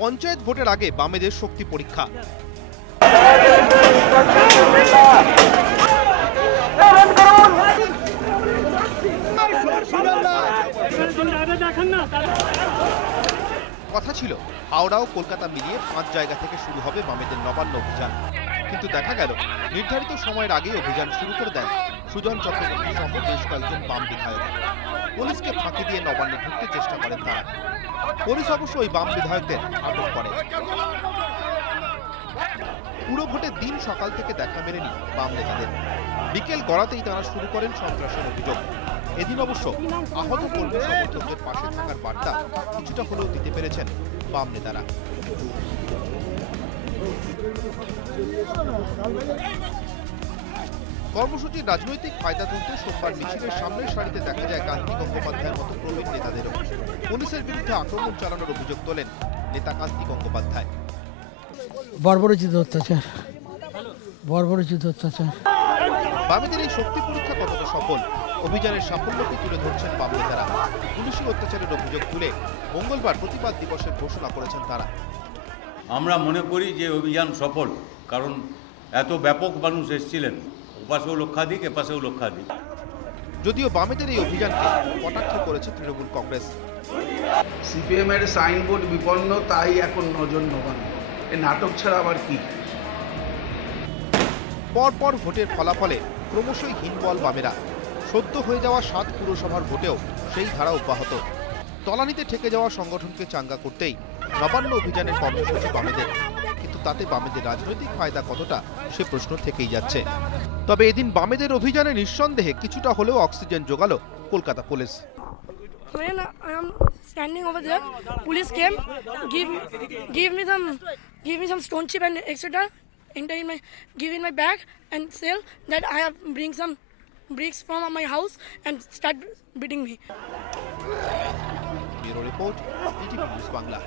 পঞ্চায়েত ভোটের আগে বামেদের শক্তি পরীক্ষা। কথা ছিল হাওড়া ও কলকাতা মিলিয়ে 5 জায়গা থেকে শুরু হবে বামেদের নবান্ন অভিযান, কিন্তু দেখা গেল নির্ধারিত সময়ের আগেই অভিযান শুরু করে দেন সুজন চক্রবর্তী সহ বেশ কয়েকজন বাম বিধায়ক। পুলিশকে ফাঁকি দিয়ে নবান্নে ঢুকতে চেষ্টা করেন তারা। পুলিশ অবশ্য ওই বাম বিধায়কদের আটক করে। পুরো ভোটের দিন সকাল থেকে দেখা মেলেনি বাম নেতাদের। বিকেল গড়াতেই তারা শুরু করেন সন্ত্রাসের অভিযোগ। এদিন অবশ্য আহত কর্মী সমর্থকদের পাশে থাকার বার্তা কিছুটা হলেও দিতে পেরেছেন বাম নেতারা। কর্মসূচির রাজনৈতিক ফায়দা তুলতে সোমবার মিছিলের সামনের সারিতে দেখা যায় কান্তি গঙ্গোপাধ্যায়ের মতো প্রবীণ নেতাদেরও। পুলিশের বিরুদ্ধে আক্রমণ চালানোর অভিযোগ তোলেন নেতা কান্তি গঙ্গোপাধ্যায়। বর্বরোচিত অত্যাচার। বামেদের এই শক্তি পরীক্ষা কতটা সফল, অভিযানের সাফল্যকে তুলে ধরছেন বাম নেতারা। পুলিশি অত্যাচারের অভিযোগ তুলে মঙ্গলবার প্রতিবাদ দিবসের ঘোষণা করেছেন তারা। আমরা মনে করি যে অভিযান সফল, কারণ এত ব্যাপক মানুষ এসেছিলেন, ওপাশেও লক্ষাধিক এপাশেও লক্ষাধিক। যদিও বামেদের এই অভিযানকে কটাক্ষ করেছে তৃণমূল কংগ্রেস। সিপিএম এর সাইনবোর্ড বিপন্ন, তাই এখন নজর নবান্ন। এ নাটক ছাড়া আবার কি? পরপর ভোটের ফলাফলে ক্রমশই হীনবল বামেরা। সদ্য হয়ে যাওয়া 7 পুরসভার ভোটেও সেই ধারা অব্যাহত। তলানিতে ঠেকে যাওয়া সংগঠনকে চাঙ্গা করতেই নবান্ন অভিযানের কর্মসূচি বামেদের, কিন্তু তাতে বামেদের রাজনৈতিক ফায়দা কতটা সে প্রশ্ন থেকেই যাচ্ছে। তবে এদিন বামেদের অভিযানে নিঃসন্দেহে কিছুটা হলেও অক্সিজেন জোগালো Kolkata police. When I am standing over there, police came, give me some stone chip and etc. Give in my bag and say that I have bring some bricks from my house and start beating me. Bureau report, ETV News Bangla.